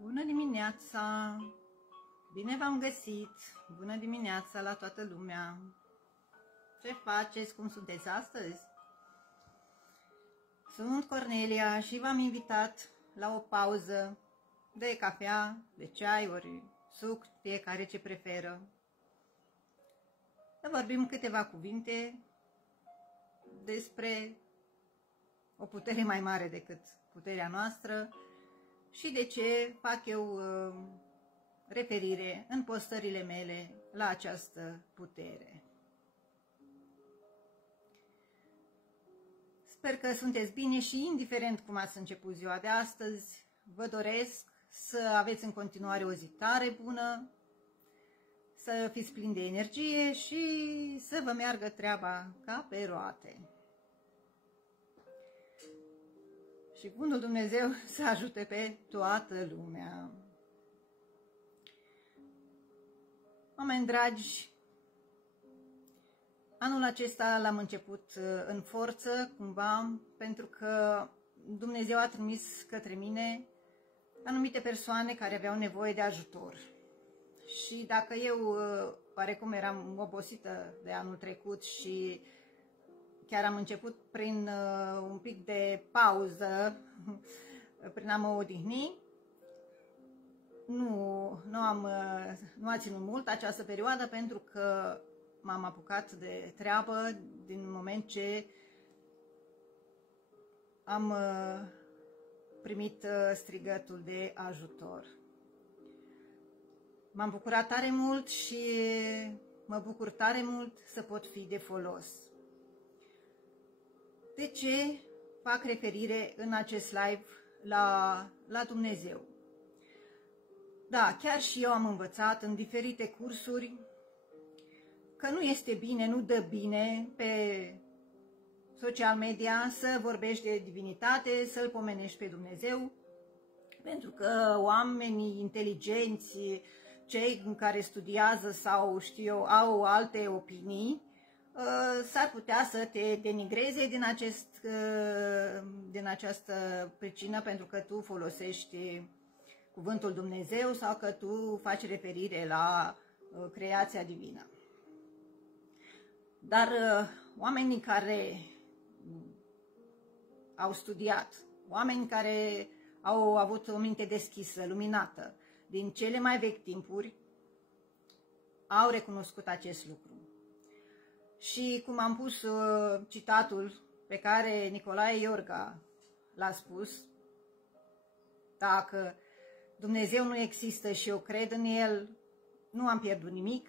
Bună dimineața! Bine v-am găsit! Bună dimineața la toată lumea! Ce faceți? Cum sunteți astăzi? Sunt Cornelia și v-am invitat la o pauză de cafea, de ceai, ori suc, fiecare ce preferă. Să vorbim câteva cuvinte despre o putere mai mare decât puterea noastră și de ce fac eu referire în postările mele la această putere. Sper că sunteți bine și indiferent cum ați început ziua de astăzi, vă doresc să aveți în continuare o zi tare bună, să fiți plini de energie și să vă meargă treaba ca pe roate. Și Bunul Dumnezeu să ajute pe toată lumea. Oameni dragi, anul acesta l-am început în forță, cumva, pentru că Dumnezeu a trimis către mine anumite persoane care aveau nevoie de ajutor. Și dacă eu oarecum eram obosită de anul trecut și chiar am început prin un pic de pauză, prin a mă odihni, nu a ținut mult această perioadă, pentru că m-am apucat de treabă din moment ce am primit strigătul de ajutor. M-am bucurat tare mult și mă bucur tare mult să pot fi de folos. De ce fac referire în acest live la Dumnezeu? Da, chiar și eu am învățat în diferite cursuri că nu este bine, nu dă bine pe social media să vorbești de divinitate, să-L pomenești pe Dumnezeu, pentru că oamenii inteligenți, cei care studiază sau știu eu, au alte opinii, s-ar putea să te denigreze din această pricină, pentru că tu folosești cuvântul Dumnezeu sau că tu faci referire la creația divină. Dar oamenii care au studiat, oameni care au avut o minte deschisă, luminată, din cele mai vechi timpuri, au recunoscut acest lucru. Și cum am pus citatul pe care Nicolae Iorga l-a spus, dacă Dumnezeu nu există și eu cred în El, nu am pierdut nimic,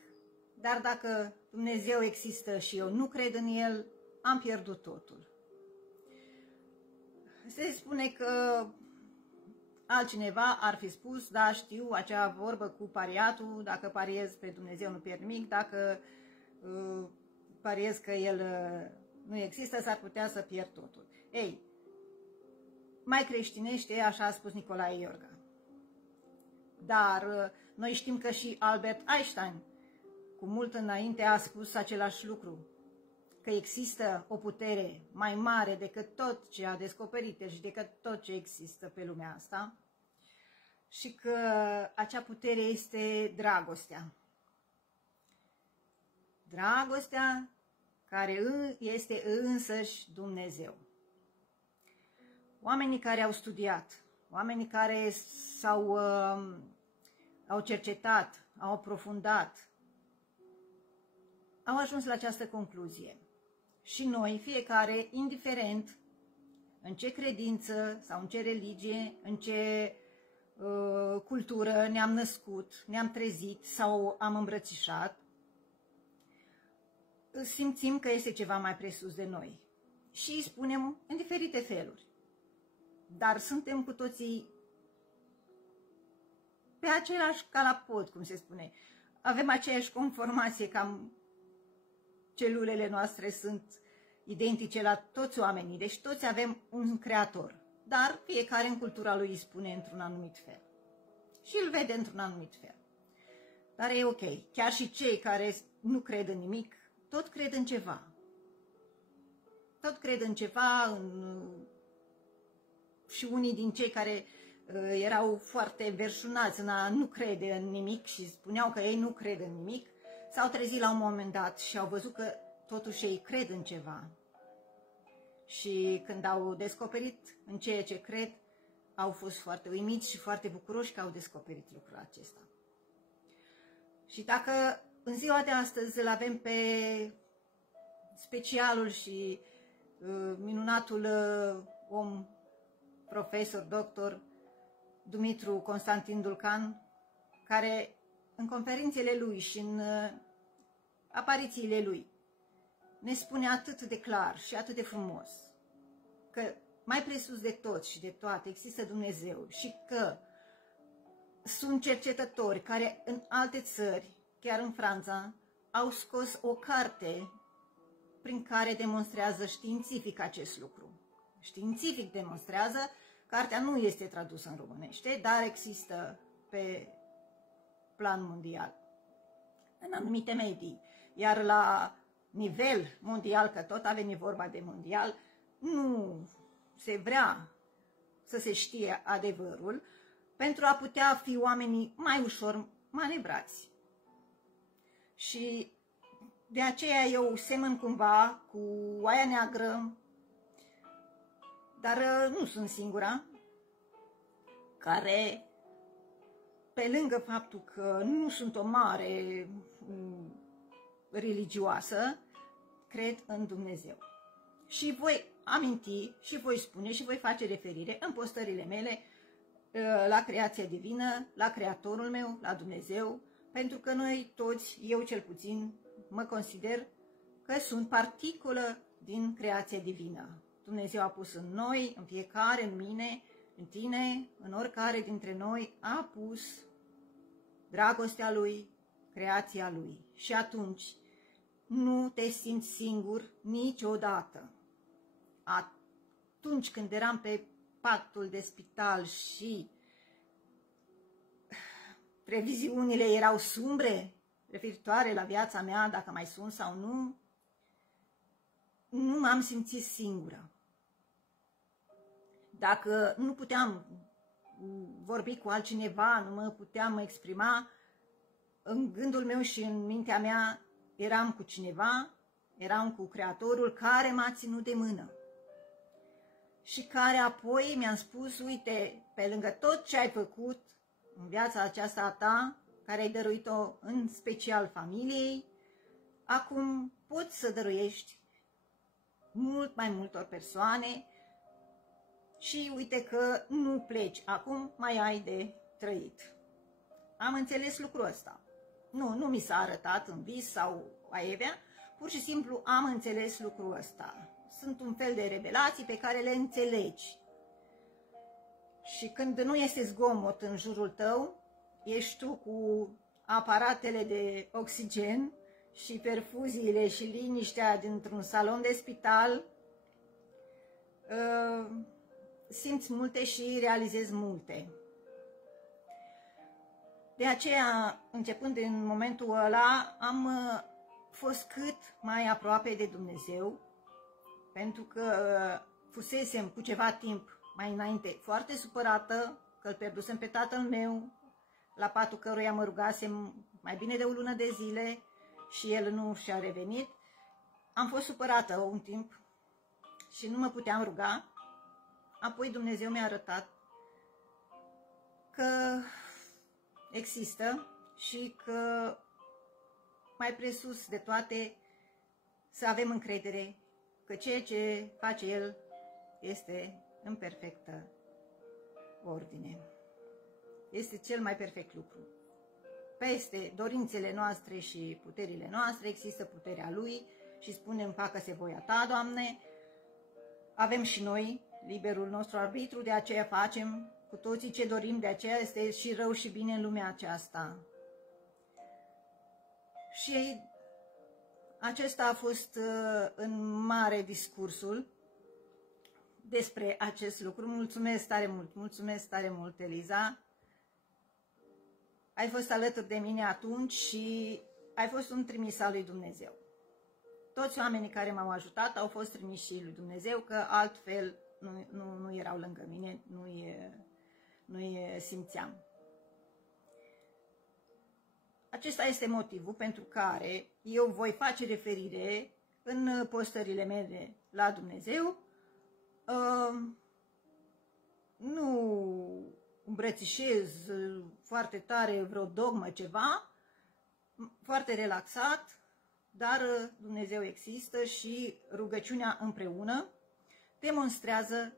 dar dacă Dumnezeu există și eu nu cred în El, am pierdut totul. Se spune că altcineva ar fi spus, da, știu, acea vorbă cu pariatul, dacă pariez pe Dumnezeu nu pierd nimic, dacă pariez că El nu există, s-ar putea să pierd totul. Ei, mai creștinește, așa a spus Nicolae Iorga. Dar noi știm că și Albert Einstein, cu mult înainte, a spus același lucru, că există o putere mai mare decât tot ce a descoperit și decât tot ce există pe lumea asta și că acea putere este dragostea. Dragostea care este însăși Dumnezeu. Oamenii care au studiat, oamenii care au cercetat, au aprofundat, au ajuns la această concluzie. Și noi, fiecare, indiferent în ce credință sau în ce religie, în ce cultură ne-am născut, ne-am trezit sau am îmbrățișat, simțim că este ceva mai presus de noi. Și îi spunem în diferite feluri. Dar suntem cu toții pe același calapod, cum se spune. Avem aceeași conformație, cam celulele noastre sunt identice la toți oamenii, deci toți avem un creator, dar fiecare în cultura lui îi spune într-un anumit fel și îl vede într-un anumit fel. Dar e ok, chiar și cei care nu cred în nimic, tot cred în ceva. Tot cred în ceva, și unii din cei care erau foarte verșunați în a nu crede în nimic și spuneau că ei nu cred în nimic, s-au trezit la un moment dat și au văzut că totuși ei cred în ceva. Și când au descoperit în ceea ce cred, au fost foarte uimiți și foarte bucuroși că au descoperit lucrul acesta. Și dacă în ziua de astăzi îl avem pe specialul și minunatul om, profesor, doctor Dumitru Constantin Dulcan, care în conferințele lui și în aparițiile lui ne spune atât de clar și atât de frumos că mai presus de tot și de toate există Dumnezeu și că sunt cercetători care în alte țări, chiar în Franța, au scos o carte prin care demonstrează științific acest lucru. Științific demonstrează, cartea nu este tradusă în românește, dar există pe plan mondial, în anumite medii. Iar la nivel mondial, că tot a venit vorba de mondial, nu se vrea să se știe adevărul pentru a putea fi oamenii mai ușor manevrați. Și de aceea eu semăn cumva cu oaia neagră, dar nu sunt singura, care, pe lângă faptul că nu sunt o mare religioasă, cred în Dumnezeu. Și voi aminti și voi spune și voi face referire în postările mele la creația divină, la Creatorul meu, la Dumnezeu, pentru că noi toți, eu cel puțin, mă consider că sunt particulă din creația divină. Dumnezeu a pus în noi, în fiecare, în mine, în tine, în oricare dintre noi, a pus dragostea Lui, creația Lui. Și atunci nu te simți singur niciodată. Atunci când eram pe patul de spital și previziunile erau sumbre, referitoare la viața mea, dacă mai sunt sau nu, nu m-am simțit singură. Dacă nu puteam vorbi cu altcineva, nu mă puteam exprima, în gândul meu și în mintea mea eram cu cineva, eram cu Creatorul care m-a ținut de mână. Și care apoi mi-a spus, uite, pe lângă tot ce ai făcut în viața aceasta a ta, care ai dăruit-o în special familiei, acum poți să dăruiești mult mai multor persoane și uite că nu pleci, acum mai ai de trăit. Am înțeles lucrul ăsta. Nu mi s-a arătat în vis sau aievea, pur și simplu am înțeles lucrul ăsta. Sunt un fel de revelații pe care le înțelegi. Și când nu este zgomot în jurul tău, ești tu cu aparatele de oxigen și perfuziile și liniștea dintr-un salon de spital, simți multe și realizezi multe. De aceea, începând din momentul ăla, am fost cât mai aproape de Dumnezeu, pentru că fusesem cu ceva timp mai înainte foarte supărată că îl pierdusem pe tatăl meu, la patul căruia mă rugasem mai bine de o lună de zile și el nu și-a revenit. Am fost supărată un timp și nu mă puteam ruga. Apoi Dumnezeu mi-a arătat că există și că mai presus de toate să avem încredere că ceea ce face El este în perfectă ordine. Este cel mai perfect lucru. Peste dorințele noastre și puterile noastre există puterea Lui și spunem, facă-se voia Ta, Doamne. Avem și noi liberul nostru arbitru, de aceea facem cu toții ce dorim, de aceea este și rău și bine în lumea aceasta. Și acesta a fost în mare discursul despre acest lucru. Mulțumesc tare mult, Eliza. Ai fost alături de mine atunci și ai fost un trimis al lui Dumnezeu. Toți oamenii care m-au ajutat au fost trimiși lui Dumnezeu, că altfel nu erau lângă mine, nu-i simțeam. Acesta este motivul pentru care eu voi face referire în postările mele la Dumnezeu. Nu îmbrățișez foarte tare vreo dogmă, ceva, foarte relaxat, dar Dumnezeu există și rugăciunea împreună demonstrează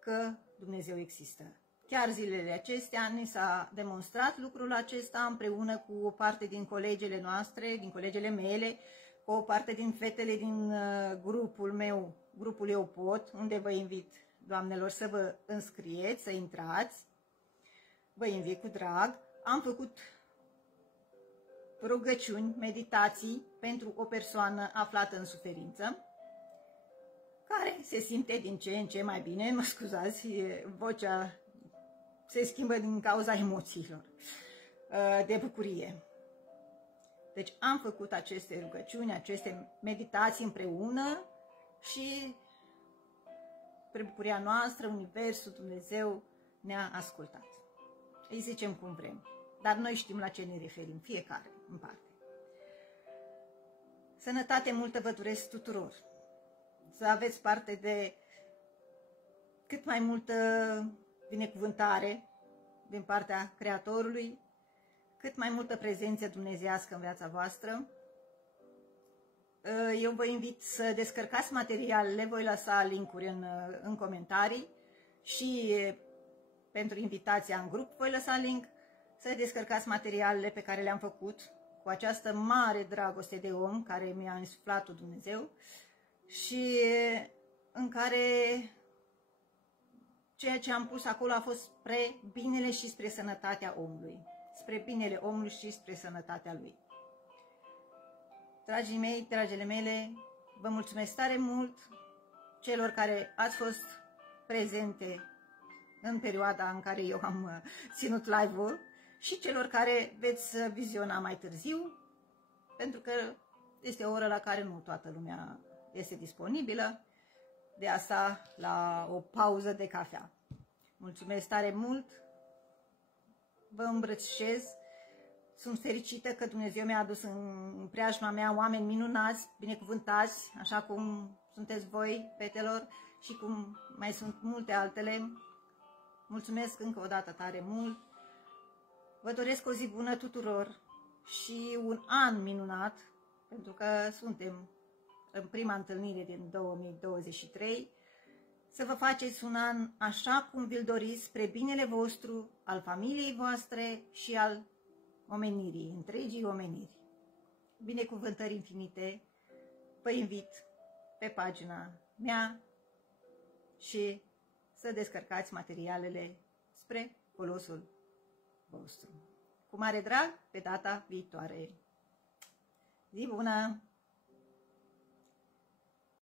că Dumnezeu există. Chiar zilele acestea ni s-a demonstrat lucrul acesta împreună cu o parte din colegele noastre, din colegele mele, cu o parte din fetele din grupul meu, grupul Eu Pot, unde vă invit, doamnelor, să vă înscrieți, să intrați. Vă invit cu drag. Am făcut rugăciuni, meditații pentru o persoană aflată în suferință, care se simte din ce în ce mai bine, mă scuzați, vocea se schimbă din cauza emoțiilor, de bucurie. Deci am făcut aceste rugăciuni, aceste meditații împreună și, spre bucuria noastră, Universul, Dumnezeu ne-a ascultat. Îi zicem cum vrem, dar noi știm la ce ne referim, fiecare în parte. Sănătate multă vă doresc tuturor, să aveți parte de cât mai multă binecuvântare din partea Creatorului, cât mai multă prezență dumnezeiască în viața voastră. Eu vă invit să descărcați materialele, voi lăsa link-uri în comentarii și pentru invitația în grup voi lăsa link, să descărcați materialele pe care le-am făcut cu această mare dragoste de om care mi-a insuflat-o Dumnezeu și în care ceea ce am pus acolo a fost spre binele și spre sănătatea omului. Spre binele omului și spre sănătatea lui. Dragii mei, dragile mele, vă mulțumesc tare mult celor care ați fost prezente în perioada în care eu am ținut live-ul și celor care veți viziona mai târziu, pentru că este o oră la care nu toată lumea este disponibilă, de asta la o pauză de cafea. Mulțumesc tare mult, vă îmbrățișez, sunt fericită că Dumnezeu mi-a adus în preajma mea oameni minunați, binecuvântați, așa cum sunteți voi, fetelor, și cum mai sunt multe altele. Mulțumesc încă o dată tare mult, vă doresc o zi bună tuturor și un an minunat, pentru că suntem în prima întâlnire din 2023, să vă faceți un an așa cum vi-l doriți, spre binele vostru, al familiei voastre și al omenirii, întregii omeniri. Binecuvântări infinite, vă invit pe pagina mea și să descărcați materialele spre folosul vostru. Cu mare drag, pe data viitoare. Zi bună!